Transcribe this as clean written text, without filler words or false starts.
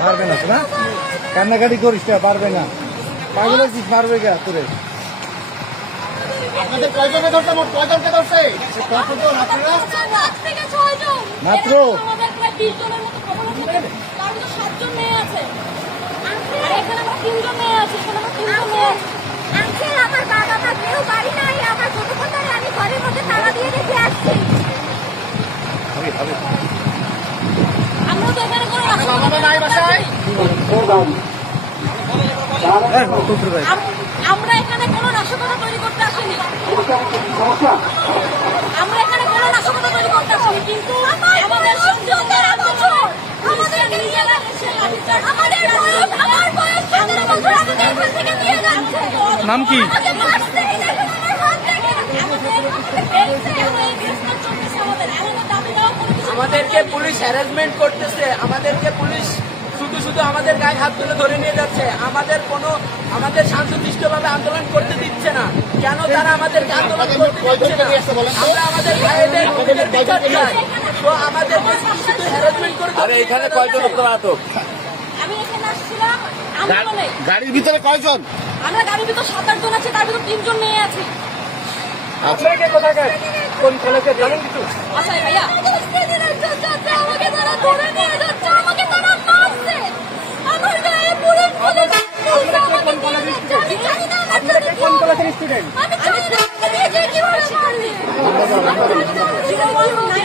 মারবে না তো না, কান্নাকাটি করিস না, পারবে না, পাগল হচ্ছিস, মারবে গা তোরে। আপনাদের কয়জনকে ধরছে? মোট কয়জনকে ধরছে? কতজন আপনারা? মাত্র আমাদের প্রায় 20 জনের মতো খবর আছে, তার মধ্যে 7 জন মেয়ে আছে। আর এখানে আমরা 3 জন মেয়ে আছি, এখানে আমরা 3 জন মেয়ে আছি। আঙ্কেল, আমার বাবা মা কেউ বাড়ি নাই, আমার ছোট বোনটারে আমি ঘরের মধ্যে তালা দিয়ে রেখে আসছি। আমরা তো এখানে কোনো রাস্তা বাবা নাই বাসায়? আমরা এখানে কোনো নাশকতা তৈরি করতে আসিনি। আমরা এখানে কোনো নাশকতা তৈরি করতে আসিনি, কিন্তু আমাদের সন্তানদের আমাদেরকে নিয়ে যাচ্ছে লাঠিচার্জ। আমার বয়স 17 বছর, আমাকে এখান থেকে নিয়ে যাচ্ছে। নাম কি? আমাকে মারছে, দেখুন আমার হাত থেকে। আমাদেরকে পুলিশ হ্যারাসমেন্ট করতেছে, আমাদেরকে পুলিশ শুধু শুধু আমাদের গায়ে হাত তুলে ধরে নিয়ে যাচ্ছে, আমাদের শান্তশিষ্টভাবে আন্দোলন করতে দিচ্ছে না। কেন তারা আমাদেরকে আন্দোলন করতে দিচ্ছে না? আমরা আমাদের ভাইদের বিচার চাই, তো আমাদেরকে শুধু হ্যারাসমেন্ট করে। আরে এখানে কয়জন আপনারা আটক? আমি এখানে আসছিলাম আন্দোলনে। গাড়ির ভিতরে কয়জন? আমরা গাড়ির ভিতর 7-8 জন আছি, তার ভিতর 3 জন মেয়ে আছি। আপনাকে কোথাকার কোন কলেজে জানেন কিছু? আচ্ছা ভাইয়া, আমাকে তারা ধরে নিয়ে যাচ্ছে, আমাকে তারা মারছে, আমার গায়ে বুলেট ফুলে দিচ্ছে, আমাকে নিয়ে যাচ্ছে। আমি জানি না আমার আপনারা কোন কলেজের স্টুডেন্ট? আমি জানি না আমাকে নিয়ে কিভাবে মারলি। আমি জানি না আমাকে নিয়ে কিভাবে মারলি।